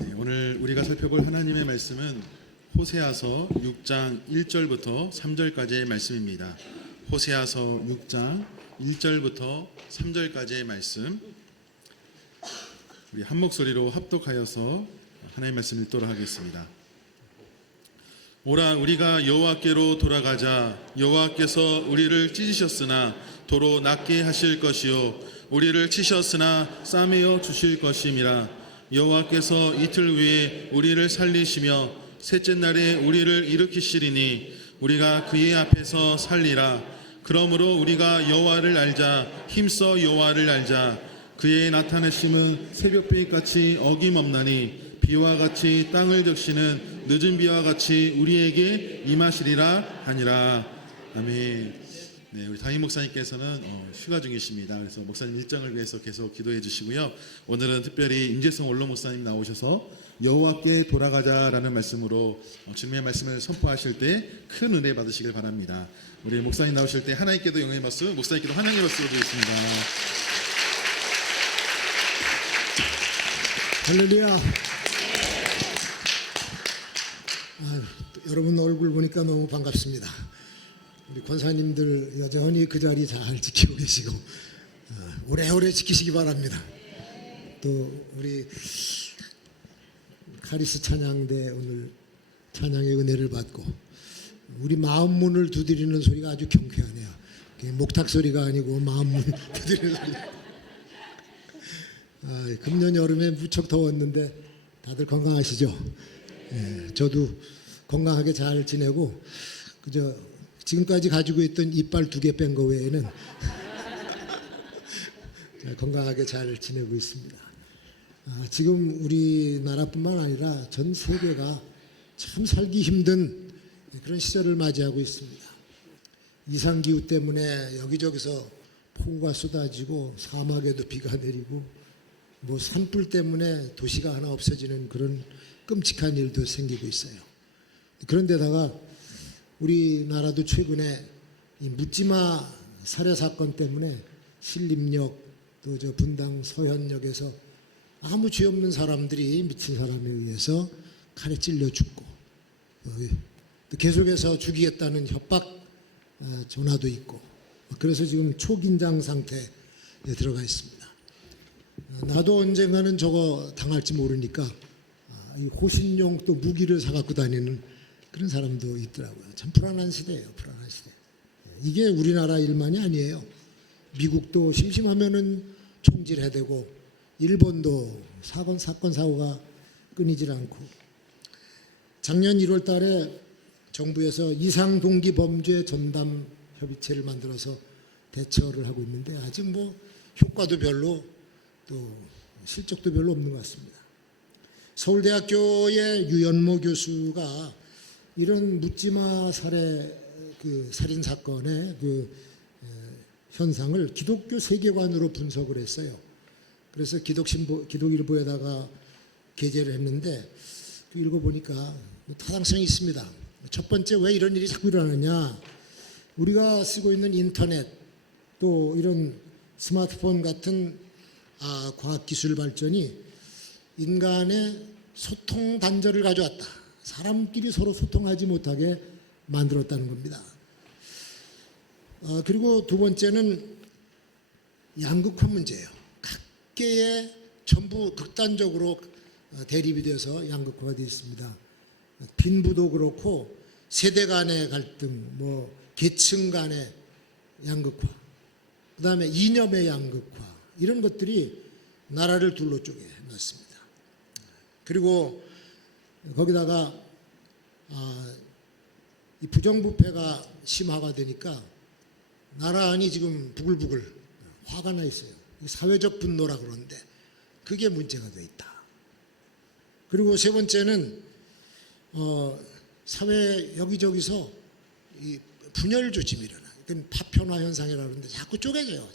네, 오늘 우리가 살펴볼 하나님의 말씀은 호세아서 6장 1절부터 3절까지의 말씀입니다. 호세아서 6장 1절부터 3절까지의 말씀, 우리 한 목소리로 합독하여서 하나님의 말씀을 읽도록 하겠습니다. 오라, 우리가 여호와께로 돌아가자. 여호와께서 우리를 찢으셨으나 도로 낫게 하실 것이요 우리를 치셨으나 싸매어 주실 것임이라. 여호와께서 이틀 후에 우리를 살리시며 셋째 날에 우리를 일으키시리니 우리가 그의 앞에서 살리라. 그러므로 우리가 여호와를 알자. 힘써 여호와를 알자. 그의 나타내심은 새벽빛같이 어김없나니 비와 같이 땅을 적시는 늦은 비와 같이 우리에게 임하시리라 하니라. 아멘. 네, 우리 담임 목사님께서는 휴가 중이십니다. 그래서 목사님 일정을 위해서 계속 기도해 주시고요. 오늘은 특별히 임재성 원로 목사님 나오셔서 여호와께 돌아가자라는 말씀으로 주님의 말씀을 선포하실 때 큰 은혜 받으시길 바랍니다. 우리 목사님 나오실 때 하나님께도 영광의 박수, 목사님께도 환영의 박수 드리겠습니다. 할렐루야. 여러분 얼굴 보니까 너무 반갑습니다. 우리 권사님들 여전히 그 자리 잘 지키고 계시고 오래오래 지키시기 바랍니다. 또 우리 카리스 찬양대 오늘 찬양의 은혜를 받고 우리 마음 문을 두드리는 소리가 아주 경쾌하네요. 목탁 소리가 아니고 마음 문 두드리는 소리. 금년 여름에 무척 더웠는데 다들 건강하시죠? 저도 건강하게 잘 지내고 그저 지금까지 가지고 있던 이빨 2개 뺀 거 외에는 건강하게 잘 지내고 있습니다. 지금 우리나라뿐만 아니라 전 세계가 참 살기 힘든 그런 시절을 맞이하고 있습니다. 이상기후 때문에 여기저기서 폭우가 쏟아지고 사막에도 비가 내리고 뭐 산불 때문에 도시가 하나 없어지는 그런 끔찍한 일도 생기고 있어요. 그런데다가 우리나라도 최근에 이 묻지마 살해 사건 때문에 신림역 또 저 분당 서현역에서 아무 죄 없는 사람들이 미친 사람에 의해서 칼에 찔려 죽고 또 계속해서 죽이겠다는 협박 전화도 있고 그래서 지금 초긴장 상태에 들어가 있습니다. 나도 언젠가는 저거 당할지 모르니까 호신용 또 무기를 사갖고 다니는 그런 사람도 있더라고요. 참 불안한 시대예요. 불안한 시대. 이게 우리나라 일만이 아니에요. 미국도 심심하면은 총질해대고 일본도 사건 사고가 끊이질 않고 작년 1월 달에 정부에서 이상동기 범죄 전담 협의체를 만들어서 대처를 하고 있는데 아직 뭐 효과도 별로 또 실적도 별로 없는 것 같습니다. 서울대학교의 유연모 교수가 이런 묻지마 살해 살인 사건의 현상을 기독교 세계관으로 분석을 했어요. 그래서 기독일보에다가 게재를 했는데 읽어보니까 타당성이 있습니다. 첫 번째, 왜 이런 일이 자꾸 일어나느냐? 우리가 쓰고 있는 인터넷 또 이런 스마트폰 같은 과학기술 발전이 인간의 소통 단절을 가져왔다. 사람끼리 서로 소통하지 못하게 만들었다는 겁니다. 그리고 두 번째는 양극화 문제예요. 각계에 전부 극단적으로 대립이 돼서 양극화가 되어 있습니다. 빈부도 그렇고 세대 간의 갈등, 뭐 계층 간의 양극화, 그 다음에 이념의 양극화 이런 것들이 나라를 둘러 쪼개 놨습니다. 그리고 거기다가 이 부정부패가 심화가 되니까 나라 안이 지금 부글부글 화가 나 있어요. 사회적 분노라 그러는데 그게 문제가 돼 있다. 그리고 세 번째는 사회 여기저기서 이 분열 조짐이 일어나. 그건 파편화 현상이라고 하는데 자꾸 쪼개져요.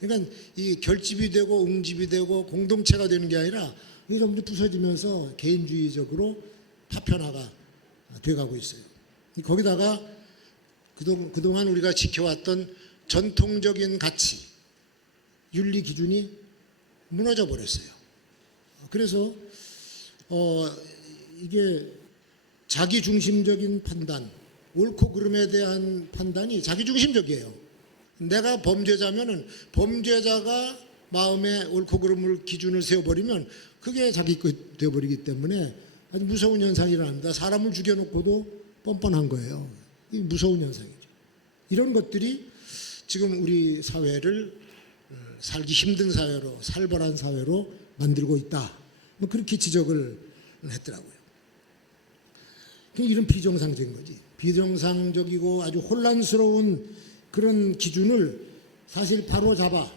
그러니까 이 결집이 되고 응집이 되고 공동체가 되는 게 아니라 이 점점 부서지면서 개인주의적으로 파편화가 돼가고 있어요. 거기다가 그동안 우리가 지켜왔던 전통적인 가치, 윤리 기준이 무너져 버렸어요. 그래서 이게 자기중심적인 판단, 옳고 그름에 대한 판단이 자기중심적이에요. 내가 범죄자면은 범죄자가 마음에 옳고 그름을 기준을 세워버리면 그게 자기 것 되어버리기 때문에 아주 무서운 현상이 일어납니다. 사람을 죽여놓고도 뻔뻔한 거예요. 이 무서운 현상이죠. 이런 것들이 지금 우리 사회를 살기 힘든 사회로, 살벌한 사회로 만들고 있다. 뭐 그렇게 지적을 했더라고요. 이런 비정상적인 거지. 비정상적이고 아주 혼란스러운 그런 기준을 사실 바로 잡아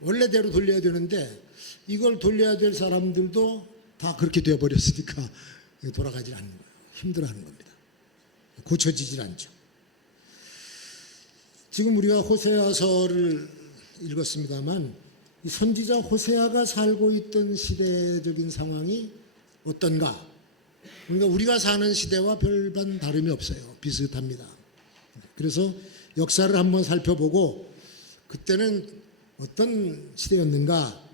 원래대로 돌려야 되는데 이걸 돌려야 될 사람들도 다 그렇게 되어버렸으니까 돌아가질 않는 거예요. 힘들어하는 겁니다. 고쳐지질 않죠. 지금 우리가 호세아서를 읽었습니다만 이 선지자 호세아가 살고 있던 시대적인 상황이 어떤가? 그러니까 우리가 사는 시대와 별반 다름이 없어요. 비슷합니다. 그래서 역사를 한번 살펴보고 그때는 어떤 시대였는가?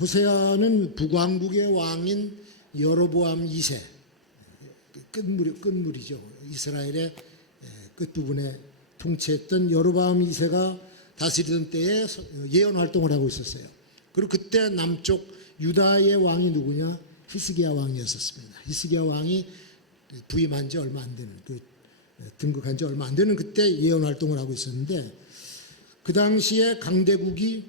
호세아는 북왕국의 왕인 여로보암 2세, 끝물이죠. 이스라엘의 끝부분에 통치했던 여로보암 2세가 다스리던 때에 예언 활동을 하고 있었어요. 그리고 그때 남쪽 유다의 왕이 누구냐? 히스기야 왕이었었습니다. 히스기야 왕이 부임한 지 얼마 안 되는, 등극한 지 얼마 안 되는 그때 예언 활동을 하고 있었는데 그 당시에 강대국이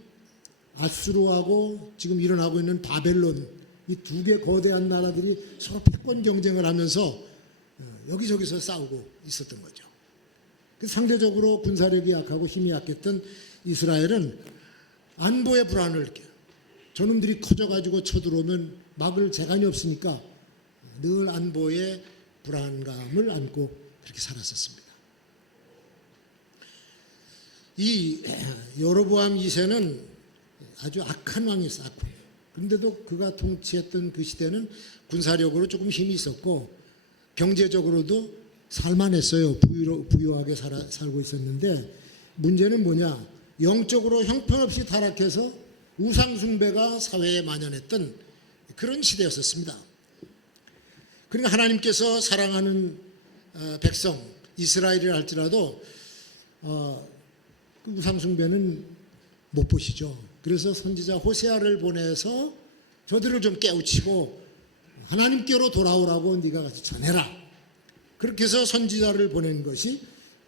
아수르하고 지금 일어나고 있는 바벨론 이 두 개 거대한 나라들이 서로 패권 경쟁을 하면서 여기저기서 싸우고 있었던 거죠. 상대적으로 군사력이 약하고 힘이 약했던 이스라엘은 안보의 불안을 느껴요. 저놈들이 커져가지고 쳐들어오면 막을 재간이 없으니까 늘 안보의 불안감을 안고 그렇게 살았었습니다. 이 여로보암 2세는 아주 악한 왕이었어요. 악한. 그런데도 그가 통치했던 그 시대는 군사력으로 조금 힘이 있었고 경제적으로도 살만했어요. 부유하게 살고 있었는데 문제는 뭐냐? 영적으로 형편없이 타락해서 우상숭배가 사회에 만연했던 그런 시대였었습니다. 그러니까 하나님께서 사랑하는 백성 이스라엘이라 할지라도 그 우상숭배는 못 보시죠. 그래서 선지자 호세아를 보내서 저들을 좀 깨우치고 하나님께로 돌아오라고 네가 가서 전해라. 그렇게 해서 선지자를 보낸 것이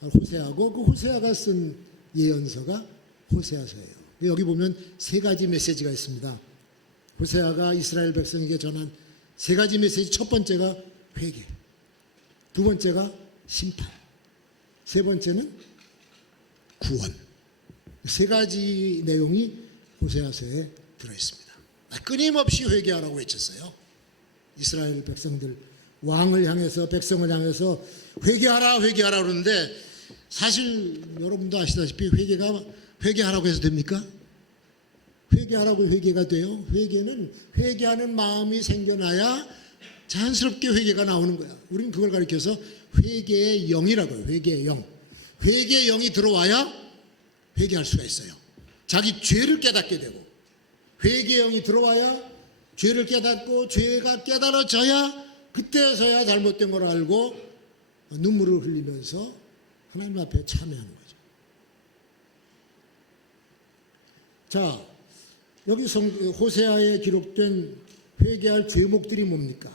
호세아고 그 호세아가 쓴 예언서가 호세아서예요. 여기 보면 세 가지 메시지가 있습니다. 호세아가 이스라엘 백성에게 전한 세 가지 메시지. 첫 번째가 회개, 두 번째가 심판, 세 번째는 구원. 세 가지 내용이 호세아서에 들어있습니다. 끊임없이 회개하라고 외쳤어요. 이스라엘 백성들 왕을 향해서 백성을 향해서 회개하라 회개하라 그러는데 사실 여러분도 아시다시피 회개하라고 해서 됩니까? 회개하라고 회개가 돼요? 회개는 회개하는 마음이 생겨나야 자연스럽게 회개가 나오는 거야. 우리는 그걸 가리켜서 회개의 영이라고 해요. 회개의 영. 회개의 영이 들어와야 회개할 수가 있어요. 자기 죄를 깨닫게 되고 회개의 영이 들어와야 죄를 깨닫고 죄가 깨달아져야 그때서야 잘못된 걸 알고 눈물을 흘리면서 하나님 앞에 참여하는 거죠. 자, 여기 호세아에 기록된 회개할 죄목들이 뭡니까?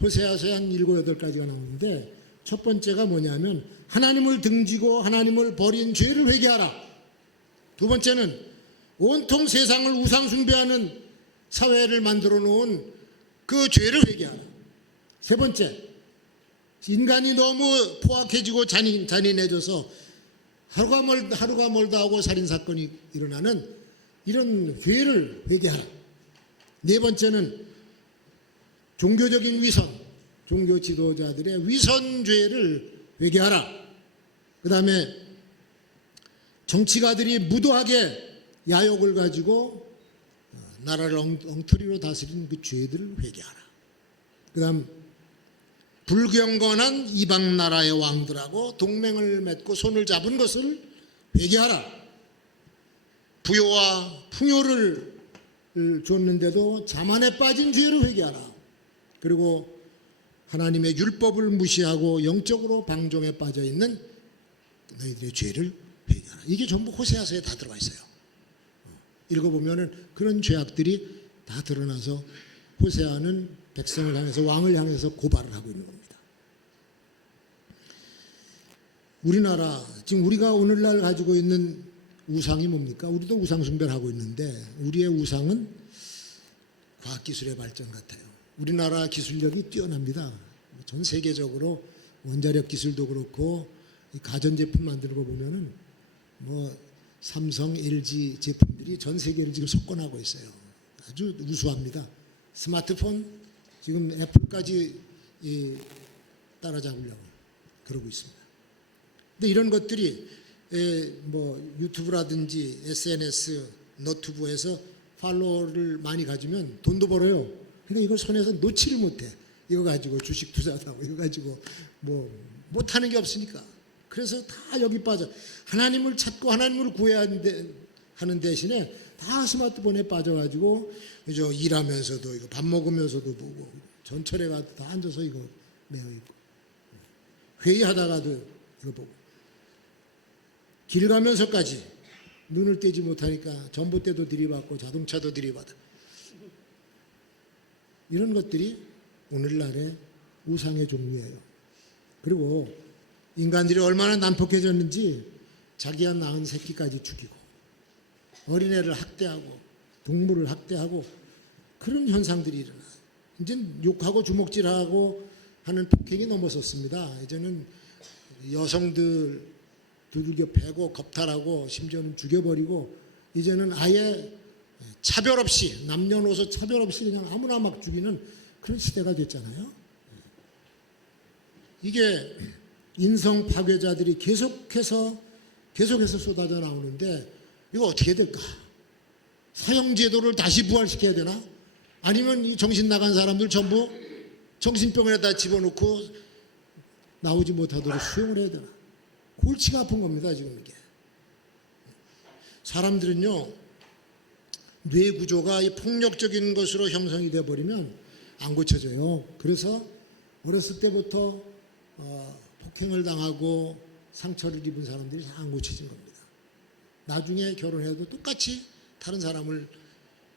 호세아서에 한 7, 8가지가 나오는데 첫 번째가 뭐냐면 하나님을 등지고 하나님을 버린 죄를 회개하라. 두 번째는 온통 세상을 우상숭배하는 사회를 만들어 놓은 그 죄를 회개하라. 세 번째, 인간이 너무 포악해지고 잔인해져서 하루가 멀다 하고 살인사건이 일어나는 이런 죄를 회개하라. 네 번째는 종교적인 위선, 종교 지도자들의 위선죄를 회개하라. 그 다음에 정치가들이 무도하게 야욕을 가지고 나라를 엉터리로 다스리는 그 죄들을 회개하라. 그 다음 불경건한 이방 나라의 왕들하고 동맹을 맺고 손을 잡은 것을 회개하라. 부요와 풍요를 줬는데도 자만에 빠진 죄를 회개하라. 그리고 하나님의 율법을 무시하고 영적으로 방종에 빠져 있는 너희들의 죄를 회개하라. 이게 전부 호세아서에 다 들어가 있어요. 읽어보면은 그런 죄악들이 다 드러나서 호세아는 백성을 향해서, 왕을 향해서 고발을 하고 있는 겁니다. 우리나라, 지금 우리가 오늘날 가지고 있는 우상이 뭡니까? 우리도 우상 숭배를 하고 있는데 우리의 우상은 과학기술의 발전 같아요. 우리나라 기술력이 뛰어납니다. 전 세계적으로 원자력 기술도 그렇고 가전제품 만드는 거 보면은 뭐 삼성, LG 제품들이 전 세계를 지금 석권하고 있어요. 아주 우수합니다. 스마트폰 지금 애플까지 따라잡으려고 그러고 있습니다. 근데 이런 것들이 뭐 유튜브라든지 SNS, 노트북에서 팔로워를 많이 가지면 돈도 벌어요. 그러니까 이걸 손에서 놓지를 못해. 이거 가지고 주식 투자도 하고 이거 가지고 뭐 못하는 게 없으니까. 그래서 다 여기 빠져. 하나님을 찾고 하나님을 구해야 하는 대신에 다 스마트폰에 빠져가지고 그죠, 일하면서도 이거 밥 먹으면서도 보고 전철에 가도 다 앉아서 이거 매여 있고 회의하다가도 이거 보고 길 가면서까지 눈을 떼지 못하니까 전봇대도 들이받고 자동차도 들이받아. 이런 것들이 오늘날의 우상의 종류예요. 그리고 인간들이 얼마나 난폭해졌는지 자기가 낳은 새끼까지 죽이고 어린애를 학대하고 동물을 학대하고 그런 현상들이 일어나요. 이제 욕하고 주먹질하고 하는 폭행이 넘어섰습니다. 이제는 여성들 두들겨 패고 겁탈하고 심지어는 죽여버리고 이제는 아예 차별 없이 남녀노소 차별 없이 그냥 아무나 막 죽이는 그런 시대가 됐잖아요. 이게 인성 파괴자들이 계속해서 쏟아져 나오는데 이거 어떻게 될까? 사형제도를 다시 부활시켜야 되나? 아니면 이 정신 나간 사람들 전부 정신병원에다 집어넣고 나오지 못하도록 수용을 해야 되나? 골치가 아픈 겁니다, 지금 이게. 사람들은요, 뇌 구조가 이 폭력적인 것으로 형성이 되어 버리면 안 고쳐져요. 그래서 어렸을 때부터 폭행을 당하고 상처를 입은 사람들이 다 안 고쳐진 겁니다. 나중에 결혼해도 똑같이 다른 사람을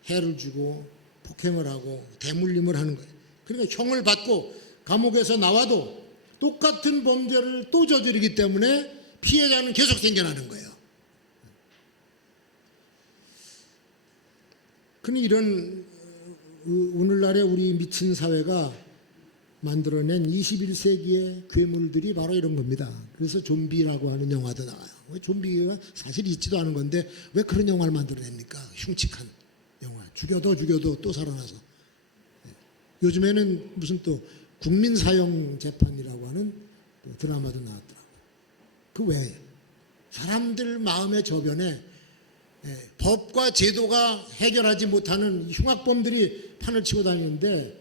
해를 주고 폭행을 하고 대물림을 하는 거예요. 그러니까 형을 받고 감옥에서 나와도 똑같은 범죄를 또 저지르기 때문에 피해자는 계속 생겨나는 거예요. 그런데 이런 오늘날의 우리 미친 사회가 만들어낸 21세기의 괴물들이 바로 이런 겁니다. 그래서 좀비라고 하는 영화도 나와요. 왜 좀비가 사실 있지도 않은 건데 왜 그런 영화를 만들어냅니까? 흉측한 영화. 죽여도 또 살아나서. 요즘에는 무슨 또 국민사형 재판이라고 하는 드라마도 나왔더라고요. 그 외에 사람들 마음의 저변에 법과 제도가 해결하지 못하는 흉악범들이 판을 치고 다니는데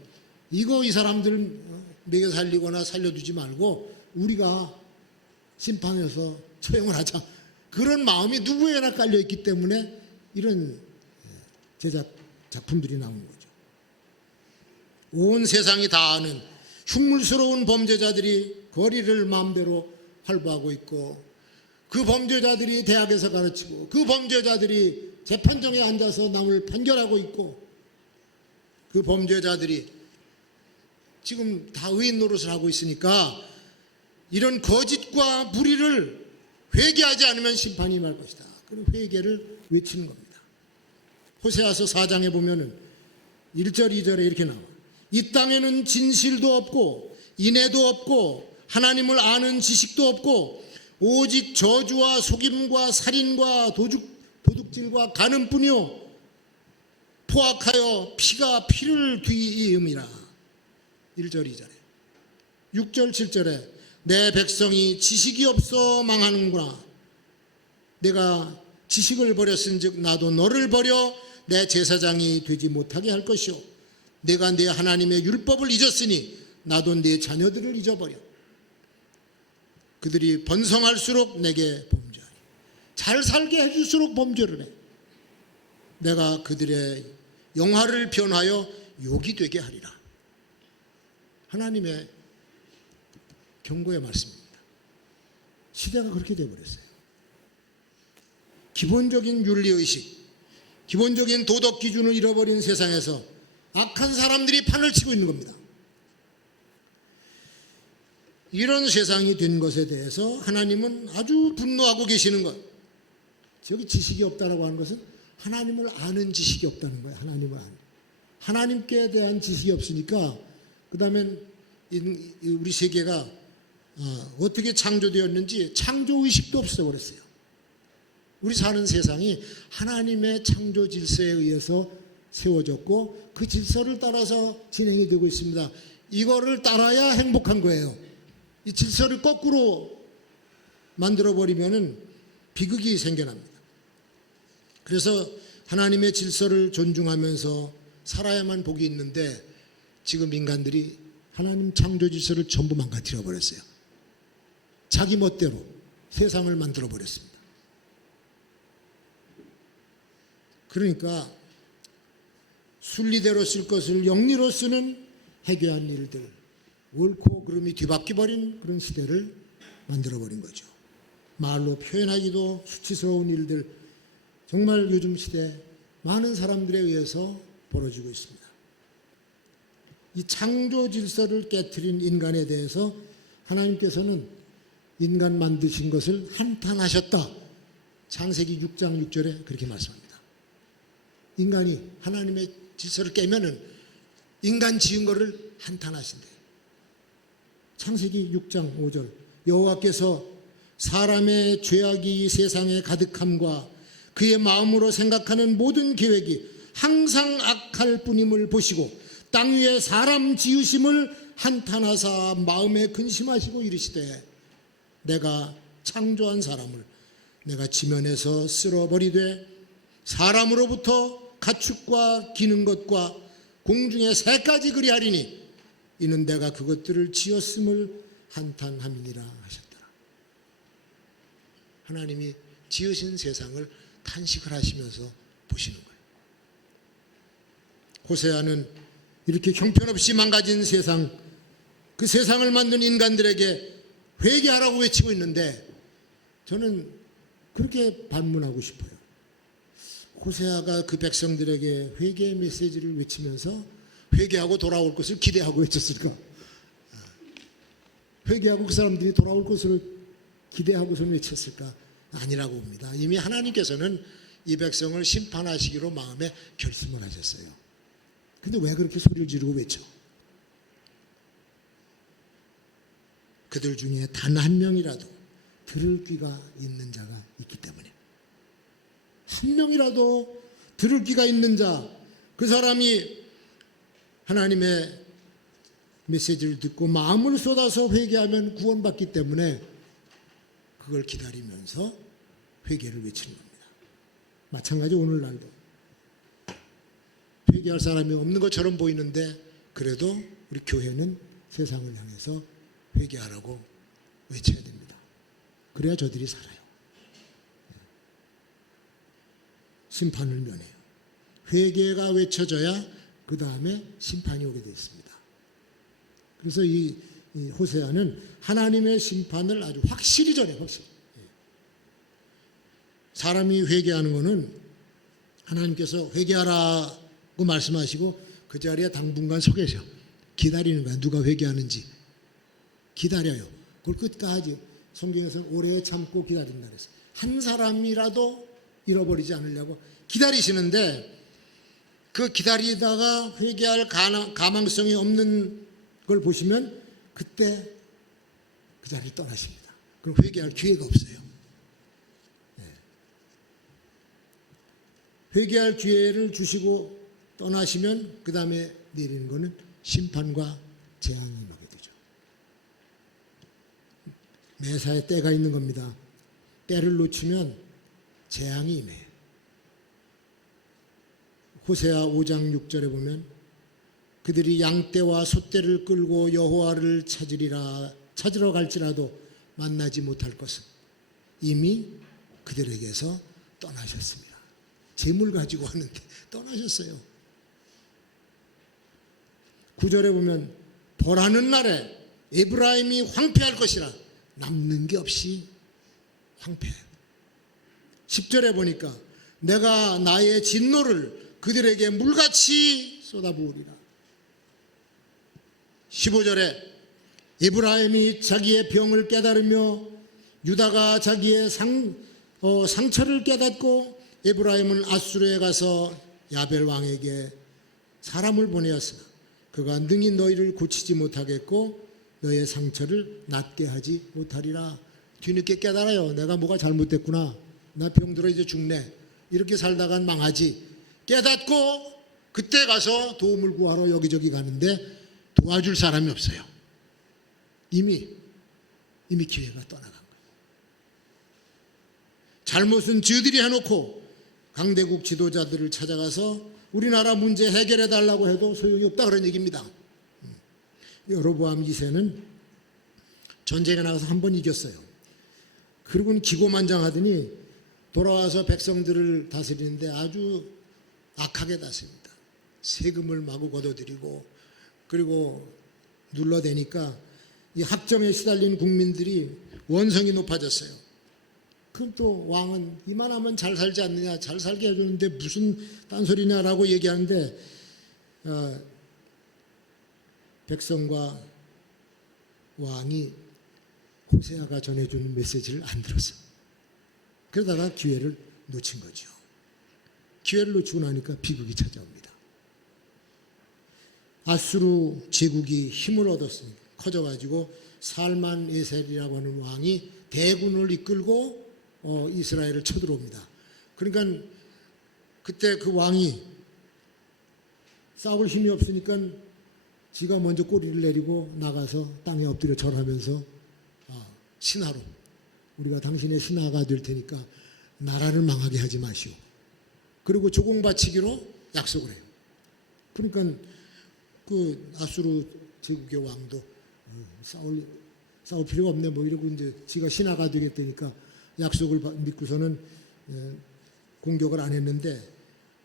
이거 이 사람들 먹여 살리거나 살려두지 말고 우리가 심판해서 처형을 하자. 그런 마음이 누구에나 깔려있기 때문에 이런 작품들이 나오는 거죠. 온 세상이 다 아는 흉물스러운 범죄자들이 거리를 마음대로 활보하고 있고 그 범죄자들이 대학에서 가르치고 그 범죄자들이 재판정에 앉아서 남을 판결하고 있고 그 범죄자들이 지금 다 의인 노릇을 하고 있으니까 이런 거짓과 불의를 회개하지 않으면 심판이 임할 것이다. 그런 회개를 외치는 겁니다. 호세아서 4장에 보면은 1절 2절에 이렇게 나와. 이 땅에는 진실도 없고 인애도 없고 하나님을 아는 지식도 없고 오직 저주와 속임과 살인과 도둑질과 간음뿐이요 포악하여 피가 피를 뒤이음이라. 1절 2절에 6절 7절에 내 백성이 지식이 없어 망하는구나. 내가 지식을 버렸은즉 나도 너를 버려 내 제사장이 되지 못하게 할 것이요 내가 내 하나님의 율법을 잊었으니 나도 내 자녀들을 잊어버려. 그들이 번성할수록 내게 범죄하니 잘 살게 해줄수록 범죄를 해. 내가 그들의 영화를 변하여 욕이 되게 하리라. 하나님의 경고의 말씀입니다. 시대가 그렇게 되어버렸어요. 기본적인 윤리의식, 기본적인 도덕 기준을 잃어버린 세상에서 악한 사람들이 판을 치고 있는 겁니다. 이런 세상이 된 것에 대해서 하나님은 아주 분노하고 계시는 것. 저기 지식이 없다라고 하는 것은 하나님을 아는 지식이 없다는 거예요. 하나님을 아는. 하나님께 대한 지식이 없으니까 그 다음엔 우리 세계가 어떻게 창조되었는지 창조의식도 없어버렸어요. 우리 사는 세상이 하나님의 창조 질서에 의해서 세워졌고 그 질서를 따라서 진행이 되고 있습니다. 이거를 따라야 행복한 거예요. 이 질서를 거꾸로 만들어버리면 비극이 생겨납니다. 그래서 하나님의 질서를 존중하면서 살아야만 복이 있는데 지금 인간들이 하나님 창조 질서를 전부 망가뜨려 버렸어요. 자기 멋대로 세상을 만들어 버렸습니다. 그러니까 순리대로 쓸 것을 영리로 쓰는 해괴한 일들, 옳고 그름이 뒤바뀌어 버린 그런 시대를 만들어 버린 거죠. 말로 표현하기도 수치스러운 일들, 정말 요즘 시대 많은 사람들에 의해서 벌어지고 있습니다. 이 창조 질서를 깨트린 인간에 대해서 하나님께서는 인간 만드신 것을 한탄하셨다. 창세기 6장 6절에 그렇게 말씀합니다. 인간이 하나님의 질서를 깨면은 인간 지은 것을 한탄하신대. 창세기 6장 5절 여호와께서 사람의 죄악이 세상에 가득함과 그의 마음으로 생각하는 모든 계획이 항상 악할 뿐임을 보시고 땅 위에 사람 지으심을 한탄하사 마음에 근심하시고 이르시되 내가 창조한 사람을 내가 지면에서 쓸어버리되 사람으로부터 가축과 기는 것과 공중의 새까지 그리하리니 이는 내가 그것들을 지었음을 한탄함이니라 하셨더라. 하나님이 지으신 세상을 탄식을 하시면서 보시는 거예요. 호세아는 이렇게 형편없이 망가진 세상, 그 세상을 만든 인간들에게 회개하라고 외치고 있는데 저는 그렇게 반문하고 싶어요. 호세아가 그 백성들에게 회개의 메시지를 외치면서 회개하고 돌아올 것을 기대하고 외쳤을까? 회개하고 그 사람들이 돌아올 것을 기대하고서 외쳤을까? 아니라고 봅니다. 이미 하나님께서는 이 백성을 심판하시기로 마음에 결심을 하셨어요. 근데 왜 그렇게 소리를 지르고 외쳐? 그들 중에 단 한 명이라도 들을 귀가 있는 자가 있기 때문에, 한 명이라도 들을 귀가 있는 자, 그 사람이 하나님의 메시지를 듣고 마음을 쏟아서 회개하면 구원받기 때문에 그걸 기다리면서 회개를 외치는 겁니다. 마찬가지 오늘날도 회개할 사람이 없는 것처럼 보이는데 그래도 우리 교회는 세상을 향해서 회개하라고 외쳐야 됩니다. 그래야 저들이 살아요. 심판을 면해요. 회개가 외쳐져야 그 다음에 심판이 오게 되어 있습니다. 그래서 이 호세아는 하나님의 심판을 아주 확실히 전해요. 확실히. 사람이 회개하는 것은 하나님께서 회개하라고 말씀하시고 그 자리에 당분간 서 계셔. 기다리는 거야. 누가 회개하는지 기다려요. 그걸 끝까지 성경에서 오래 참고 기다린다 그랬어요. 한 사람이라도 잃어버리지 않으려고 기다리시는데 그 기다리다가 회개할 가망성이 없는 걸 보시면 그때 그 자리를 떠나십니다. 그럼 회개할 기회가 없어요. 회개할 기회를 주시고 떠나시면 그 다음에 내리는 것은 심판과 재앙이 오게 되죠. 매사에 때가 있는 겁니다. 때를 놓치면 재앙이 임해요. 호세아 5장 6절에 보면 그들이 양떼와 소떼를 끌고 여호와를 찾으러 갈지라도 만나지 못할 것은 이미 그들에게서 떠나셨습니다. 재물 가지고 왔는데 떠나셨어요. 9절에 보면 벌하는 날에 에브라임이 황폐할 것이라 남는 게 없이 황폐해요. 10절에 보니까 내가 나의 진노를 그들에게 물같이 쏟아부으리라. 15절에 에브라임이 자기의 병을 깨달으며 유다가 자기의 상처를 깨닫고 에브라임은 아수르에 가서 야벨 왕에게 사람을 보내었으나 그가 능히 너희를 고치지 못하겠고 너의 상처를 낫게 하지 못하리라. 뒤늦게 깨달아요. 내가 뭐가 잘못됐구나. 나 병들어 이제 죽네. 이렇게 살다간 망하지. 깨닫고 그때 가서 도움을 구하러 여기저기 가는데 도와줄 사람이 없어요. 이미 기회가 떠나간 거예요. 잘못은 저들이 해놓고 강대국 지도자들을 찾아가서 우리나라 문제 해결해 달라고 해도 소용이 없다 그런 얘기입니다. 여로보암 2세는 전쟁에 나가서 한 번 이겼어요. 그리고는 기고만장하더니 돌아와서 백성들을 다스리는데 아주 악하게 다스립니다. 세금을 마구 걷어들이고 그리고 눌러대니까 이 학정에 시달린 국민들이 원성이 높아졌어요. 그럼 또 왕은 이만하면 잘 살지 않느냐, 잘 살게 해주는데 무슨 딴소리냐라고 얘기하는데 백성과 왕이 호세아가 전해주는 메시지를 안 들었어. 그러다가 기회를 놓친 거죠. 기회를 놓치고 나니까 비극이 찾아옵니다. 아수르 제국이 힘을 얻었으니까 커져가지고 살만 에셀이라고 하는 왕이 대군을 이끌고 이스라엘을 쳐들어옵니다. 그러니까 그때 그 왕이 싸울 힘이 없으니까 지가 먼저 꼬리를 내리고 나가서 땅에 엎드려 절하면서 신하로 우리가 당신의 신하가 될 테니까 나라를 망하게 하지 마시오. 그리고 조공바치기로 약속을 해요. 그러니까 그 아수르 제국의 왕도 싸울 필요가 없네 뭐 이러고 이제 지가 신하가 되겠다니까 약속을 믿고서는 공격을 안 했는데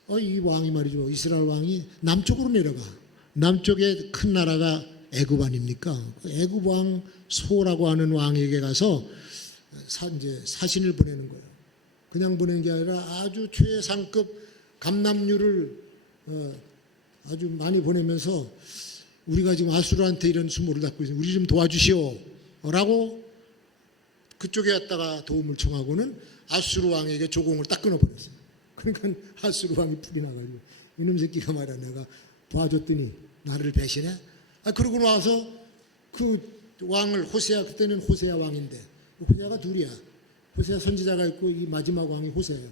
이 왕이 말이죠. 이스라엘 왕이 남쪽으로 내려가. 남쪽에 큰 나라가 애굽 아닙니까? 애굽 왕 소라고 하는 왕에게 가서 이제 사신을 보내는 거예요. 그냥 보낸 게 아니라 아주 최상급 감남류를 아주 많이 보내면서 우리가 지금 아수르한테 이런 수모를 받고 있으니 우리 좀 도와주시오 라고 그쪽에 갔다가 도움을 청하고는 아수르 왕에게 조공을 딱 끊어버렸어요. 그러니까 아수르 왕이 불이 나가지고 이놈 새끼가 말이야 내가 도와줬더니 나를 배신해? 그러고 나서 그 왕을 호세아, 그때는 호세아 왕인데 호세아가 둘이야. 호세아 선지자가 있고 이 마지막 왕이 호세아예요.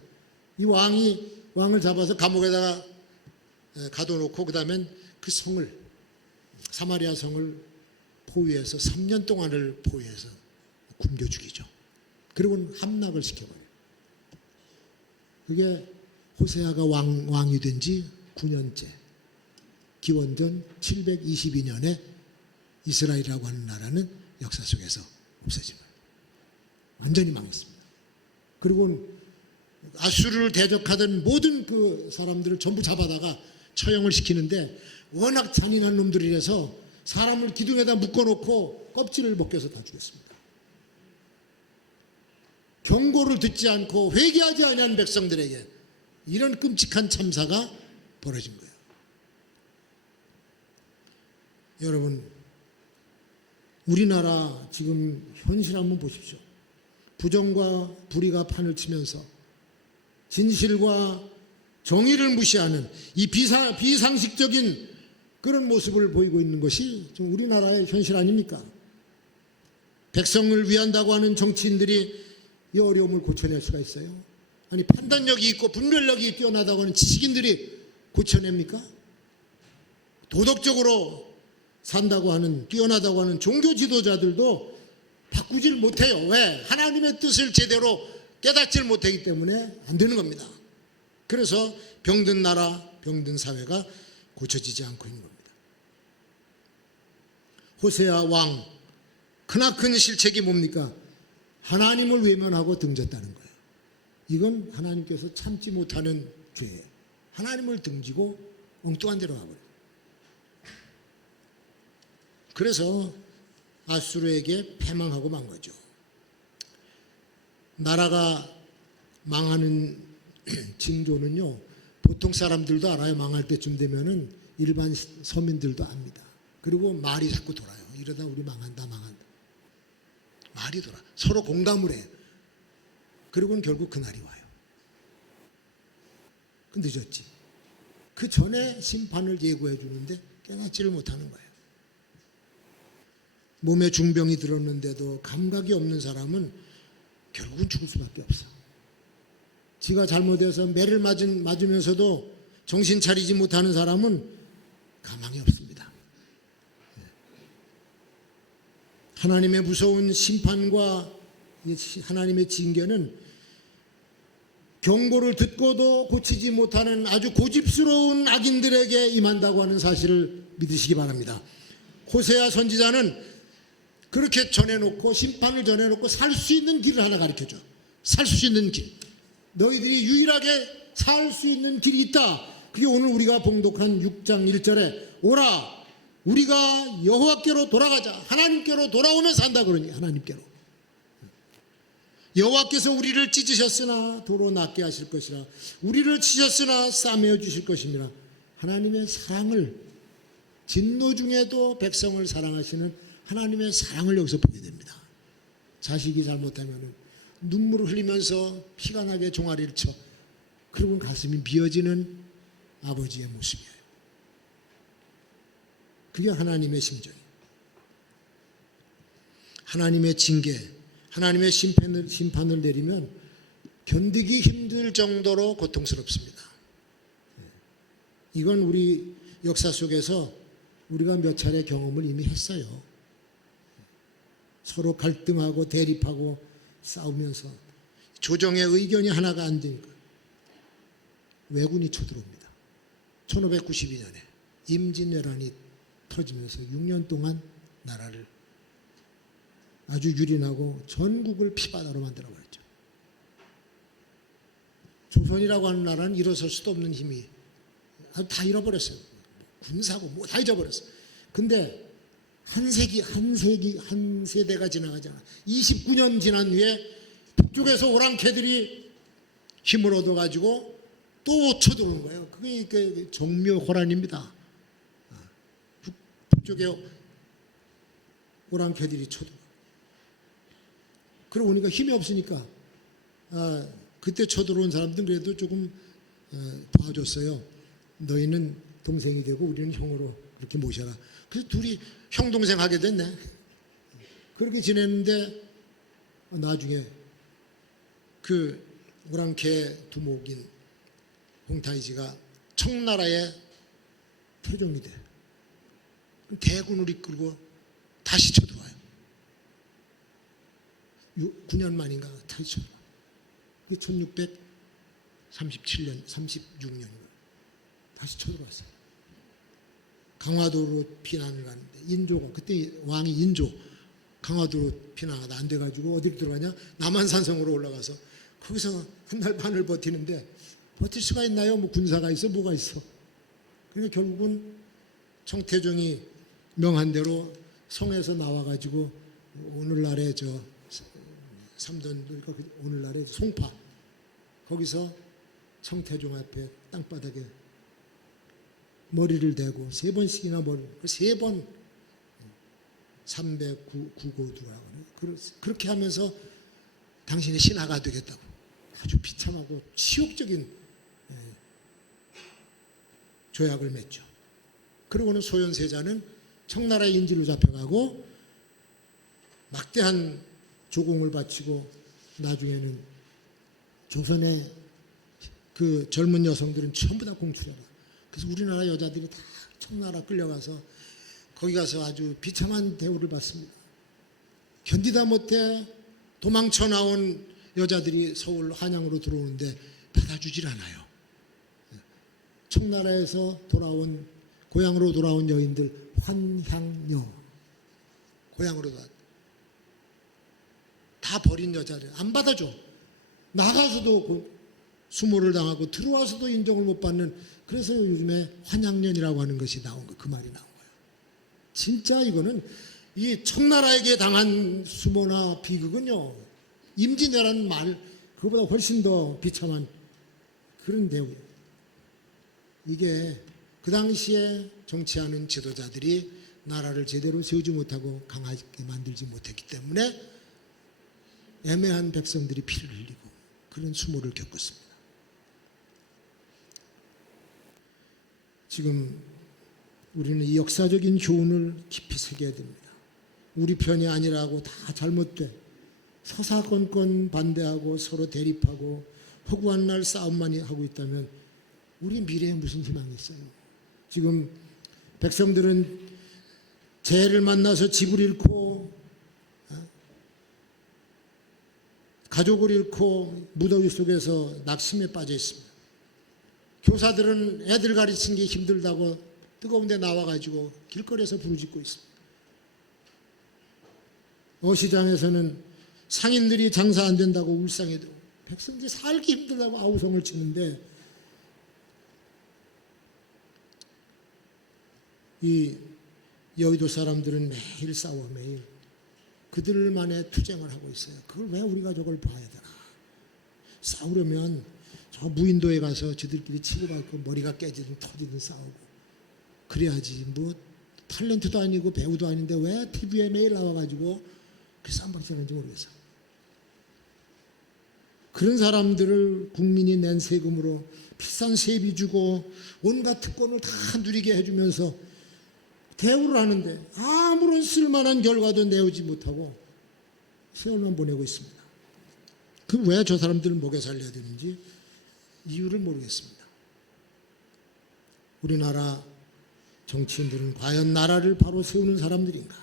이 왕을 잡아서 감옥에다가 가둬놓고 그 다음엔 그 성을 사마리아 성을 포위해서 3년 동안을 포위해서 굶겨 죽이죠. 그리고는 함락을 시켜버려요. 그게 호세아가 왕이 된 지 9년째. 기원전 722년에 이스라엘이라고 하는 나라는 역사 속에서 없어진 거예요. 완전히 망했습니다. 그리고 아수르를 대적하던 모든 그 사람들을 전부 잡아다가 처형을 시키는데 워낙 잔인한 놈들이라서 사람을 기둥에다 묶어놓고 껍질을 벗겨서 다 죽였습니다. 경고를 듣지 않고 회개하지 않은 백성들에게 이런 끔찍한 참사가 벌어진 거예요. 여러분, 우리나라 지금 현실 한번 보십시오. 부정과 불의가 판을 치면서 진실과 정의를 무시하는 이 비상식적인 그런 모습을 보이고 있는 것이 좀 우리나라의 현실 아닙니까? 백성을 위한다고 하는 정치인들이 이 어려움을 고쳐낼 수가 있어요? 아니 판단력이 있고 분별력이 뛰어나다고 하는 지식인들이 고쳐냅니까? 도덕적으로 산다고 하는 뛰어나다고 하는 종교 지도자들도 바꾸질 못해요. 왜? 하나님의 뜻을 제대로 깨닫질 못하기 때문에 안 되는 겁니다. 그래서 병든 나라, 병든 사회가 고쳐지지 않고 있는 겁니다. 호세아 왕, 크나큰 실책이 뭡니까? 하나님을 외면하고 등졌다는 거예요. 이건 하나님께서 참지 못하는 죄예요. 하나님을 등지고 엉뚱한 데로 가버려요. 그래서 아수르에게 패망하고 만 거죠. 나라가 망하는 징조는요, 보통 사람들도 알아요. 망할 때쯤 되면은 일반 서민들도 압니다. 그리고 말이 자꾸 돌아요. 이러다 우리 망한다. 말이 돌아. 서로 공감을 해요. 그리고는 결국 그날이 와요. 늦었지. 그 전에 심판을 예고해 주는데 깨닫지를 못하는 거예요. 몸에 중병이 들었는데도 감각이 없는 사람은 결국은 죽을 수밖에 없어. 지가 잘못해서 매를 맞으면서도 정신 차리지 못하는 사람은 가망이 없습니다. 하나님의 무서운 심판과 하나님의 징계는 경고를 듣고도 고치지 못하는 아주 고집스러운 악인들에게 임한다고 하는 사실을 믿으시기 바랍니다. 호세아 선지자는 그렇게 전해놓고, 심판을 전해놓고 살 수 있는 길을 하나 가르쳐줘. 살 수 있는 길. 너희들이 유일하게 살 수 있는 길이 있다. 그게 오늘 우리가 봉독한 6장 1절에 오라 우리가 여호와께로 돌아가자. 하나님께로 돌아오면 산다 그러니 하나님께로. 여호와께서 우리를 찢으셨으나 도로 낫게 하실 것이라. 우리를 치셨으나 싸매어 주실 것입니다. 하나님의 사랑을, 진노 중에도 백성을 사랑하시는 하나님의 사랑을 여기서 보게 됩니다. 자식이 잘못하면 눈물을 흘리면서 피가 나게 종아리를 쳐. 그리고 가슴이 미어지는 아버지의 모습이에요. 그게 하나님의 심정이에요. 하나님의 징계, 하나님의 심판을 내리면 견디기 힘들 정도로 고통스럽습니다. 이건 우리 역사 속에서 우리가 몇 차례 경험을 이미 했어요. 서로 갈등하고 대립하고 싸우면서 조정의 의견이 하나가 안 되니까 왜군이 쳐들어옵니다. 1592년에 임진왜란이 터지면서 6년 동안 나라를 아주 유린하고 전국을 피바다로 만들어버렸죠. 조선이라고 하는 나라는 일어설 수도 없는 힘이 다 잃어버렸어요. 군사고 뭐 다 잊어버렸어요. 근데 한 세대가 지나가잖아. 29년 지난 후에 북쪽에서 오랑캐들이 힘을 얻어가지고 또 쳐들어오는 거예요. 그게 정묘호란입니다. 북쪽에 오랑캐들이 쳐들어. 그러고 보니까 힘이 없으니까 그때 쳐들어온 사람들은 그래도 조금 도와줬어요. 너희는 동생이 되고 우리는 형으로 그렇게 모셔라. 그래서 둘이 형 동생 하게 됐네. 그렇게 지냈는데 나중에 그 오랑캐 두목인 홍타이지가 청나라의 표정이 돼. 대군을 이끌고 다시 쳐들어와요. 9년 만인가 다시 쳐들어와요. 1637년, 36년 다시 쳐들어왔어요. 강화도로 피난을 가는데 인조가 그때 왕이 인조 강화도로 피난하다 안 돼가지고 어디로 들어가냐? 남한산성으로 올라가서 거기서 한 달 반을 버티는데 버틸 수가 있나요? 뭐 군사가 있어 뭐가 있어? 그러니까 결국은 청태종이 명한 대로 성에서 나와가지고 오늘날의 삼돈 그러니까 오늘날의 송파 거기서 청태종 앞에 땅바닥에 머리를 대고 3번씩이나 세 번 309고두라고 그렇게 하면서 당신이 신하가 되겠다고 아주 비참하고 치욕적인 조약을 맺죠. 그러고는 소현세자는 청나라의 인질로 잡혀가고 막대한 조공을 바치고 나중에는 조선의 그 젊은 여성들은 전부 다 공출해요. 그래서 우리나라 여자들이 다 청나라 끌려가서 거기 가서 아주 비참한 대우를 받습니다. 견디다 못해 도망쳐 나온 여자들이 서울 한양으로 들어오는데 받아주질 않아요. 청나라에서 고향으로 돌아온 여인들 환향녀 고향으로 다 버린 여자를 안 받아줘. 나가서도 수모를 당하고 들어와서도 인정을 못 받는 그래서 요즘에 환양년이라고 하는 것이 나온 거, 그 말이 나온 거예요. 진짜 이거는 이 청나라에게 당한 수모나 비극은요, 임진왜란 말 그거보다 훨씬 더 비참한 그런 대우예요. 이게 그 당시에 정치하는 지도자들이 나라를 제대로 세우지 못하고 강하게 만들지 못했기 때문에 애매한 백성들이 피를 흘리고 그런 수모를 겪었습니다. 지금 우리는 이 역사적인 교훈을 깊이 새겨야 됩니다. 우리 편이 아니라고 다 잘못돼 서사건건 반대하고 서로 대립하고 허구한 날 싸움만 하고 있다면 우리 미래에 무슨 희망이 있어요? 지금 백성들은 재해를 만나서 집을 잃고 가족을 잃고 무더위 속에서 낙심에 빠져 있습니다. 교사들은 애들 가르치는 게 힘들다고 뜨거운 데 나와가지고 길거리에서 부르짖고 있습니다. 어시장에서는 상인들이 장사 안 된다고 울상에도 백성들이 살기 힘들다고 아우성을 치는데 이 여의도 사람들은 매일 싸워 매일 그들만의 투쟁을 하고 있어요. 그걸 왜 우리가 저걸 봐야 되나? 싸우려면 저 무인도에 가서 저들끼리 치고받고 머리가 깨지든 터지든 싸우고 그래야지. 뭐 탤런트도 아니고 배우도 아닌데 왜 TV에 매일 나와가지고 그 싸움을 하는지 모르겠어. 그런 사람들을 국민이 낸 세금으로 비싼 세비 주고 온갖 특권을 다 누리게 해주면서 대우를 하는데 아무런 쓸만한 결과도 내오지 못하고 세월만 보내고 있습니다. 그 왜 저 사람들을 먹여 살려야 되는지 이유를 모르겠습니다. 우리나라 정치인들은 과연 나라를 바로 세우는 사람들인가?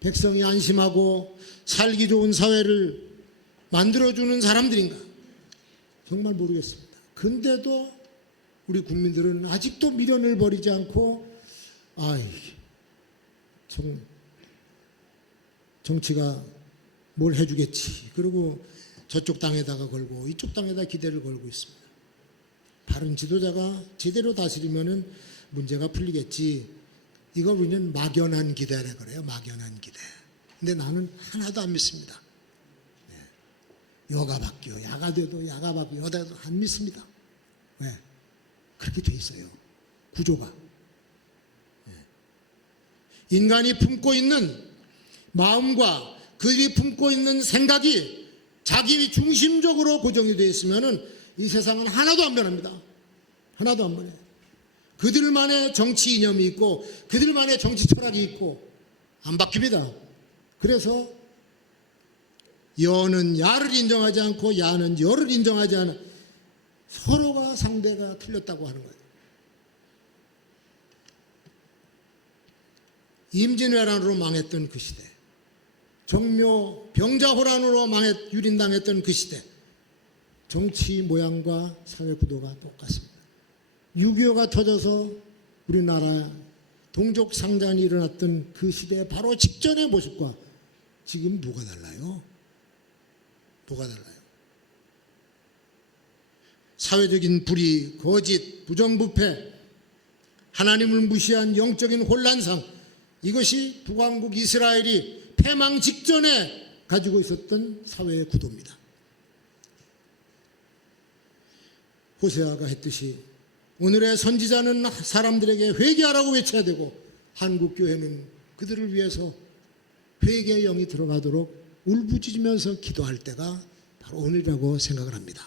백성이 안심하고 살기 좋은 사회를 만들어주는 사람들인가? 정말 모르겠습니다. 근데도 우리 국민들은 아직도 미련을 버리지 않고 정치가 뭘 해주겠지. 그리고 저쪽 땅에다가 걸고 이쪽 땅에다 기대를 걸고 있습니다. 바른 지도자가 제대로 다스리면은 문제가 풀리겠지. 이걸 우리는 막연한 기대라 그래요. 막연한 기대. 근데 나는 하나도 안 믿습니다. 여가 바뀌어. 야가 돼도 야가 바뀌어. 여가 돼도 안 믿습니다. 왜? 그렇게 돼 있어요. 구조가. 인간이 품고 있는 마음과 그들이 품고 있는 생각이 자기 중심적으로 고정이 되어 있으면 이 세상은 하나도 안 변합니다. 하나도 안 변해요. 그들만의 정치 이념이 있고 그들만의 정치 철학이 있고 안 바뀝니다. 그래서 여는 야를 인정하지 않고 야는 여를 인정하지 않은 서로가 상대가 틀렸다고 하는 거예요. 임진왜란으로 망했던 그 시대, 정묘 병자호란으로 유린당했던 그 시대, 정치 모양과 사회 구도가 똑같습니다. 6.25가 터져서 우리나라 동족 상잔이 일어났던 그 시대 바로 직전의 모습과 지금 뭐가 달라요? 뭐가 달라요? 사회적인 불의, 거짓, 부정부패, 하나님을 무시한 영적인 혼란상, 이것이 북왕국 이스라엘이 패망 직전에 가지고 있었던 사회의 구도입니다. 호세아가 했듯이 오늘의 선지자는 사람들에게 회개하라고 외쳐야 되고 한국교회는 그들을 위해서 회개의 영이 들어가도록 울부짖으면서 기도할 때가 바로 오늘이라고 생각을 합니다.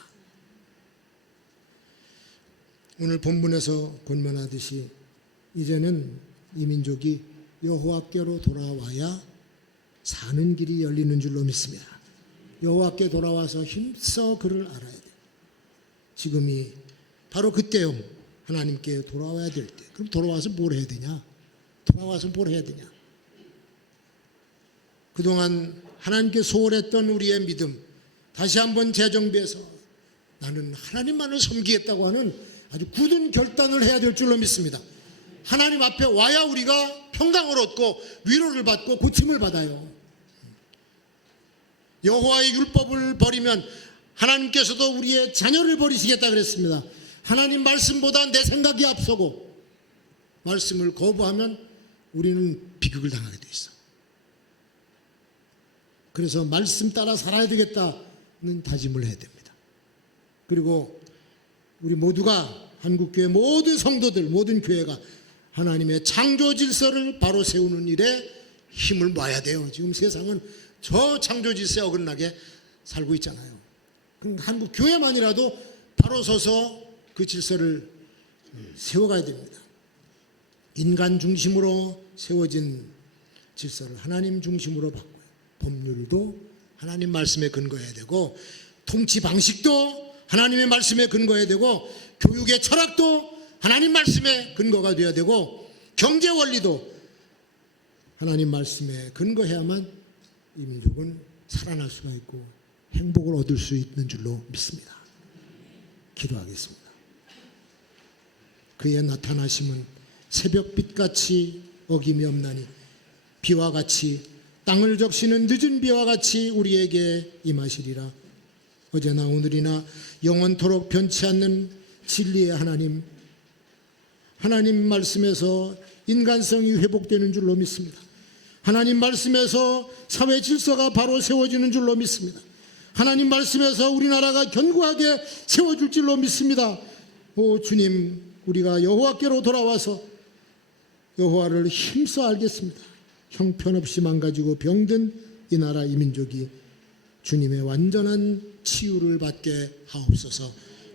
오늘 본문에서 권면하듯이 이제는 이 민족이 여호와께로 돌아와야 사는 길이 열리는 줄로 믿습니다. 여호와께 돌아와서 힘써 그를 알아야 돼요. 지금이 바로 그때요. 하나님께 돌아와야 될 때. 그럼 돌아와서 뭘 해야 되냐? 돌아와서 뭘 해야 되냐? 그동안 하나님께 소홀했던 우리의 믿음 다시 한번 재정비해서 나는 하나님만을 섬기겠다고 하는 아주 굳은 결단을 해야 될 줄로 믿습니다. 하나님 앞에 와야 우리가 평강을 얻고 위로를 받고 고침을 받아요. 여호와의 율법을 버리면 하나님께서도 우리의 자녀를 버리시겠다 그랬습니다. 하나님 말씀보다 내 생각이 앞서고 말씀을 거부하면 우리는 비극을 당하게 돼 있어. 그래서 말씀 따라 살아야 되겠다는 다짐을 해야 됩니다. 그리고 우리 모두가 한국교회 모든 성도들, 모든 교회가 하나님의 창조 질서를 바로 세우는 일에 힘을 모아야 돼요. 지금 세상은 저 창조 질서에 어긋나게 살고 있잖아요. 그럼 한국 교회만이라도 바로 서서 그 질서를 세워가야 됩니다. 인간 중심으로 세워진 질서를 하나님 중심으로 바꿔요. 법률도 하나님 말씀에 근거해야 되고, 통치 방식도 하나님의 말씀에 근거해야 되고, 교육의 철학도 하나님 말씀에 근거가 되어야 되고, 경제 원리도 하나님 말씀에 근거해야만 이 민족은 살아날 수가 있고 행복을 얻을 수 있는 줄로 믿습니다. 기도하겠습니다. 그의 나타나심은 새벽빛같이 어김이 없나니 비와 같이 땅을 적시는 늦은 비와 같이 우리에게 임하시리라. 어제나 오늘이나 영원토록 변치 않는 진리의 하나님, 하나님 말씀에서 인간성이 회복되는 줄로 믿습니다. 하나님 말씀에서 사회 질서가 바로 세워지는 줄로 믿습니다. 하나님 말씀에서 우리나라가 견고하게 세워질 줄로 믿습니다. 오 주님, 우리가 여호와께로 돌아와서 여호와를 힘써 알겠습니다. 형편없이 망가지고 병든 이 나라 이 민족이 주님의 완전한 치유를 받게 하옵소서.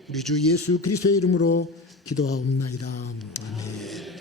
우리 주 예수 그리스도의 이름으로 기도하옵나이다. 아멘.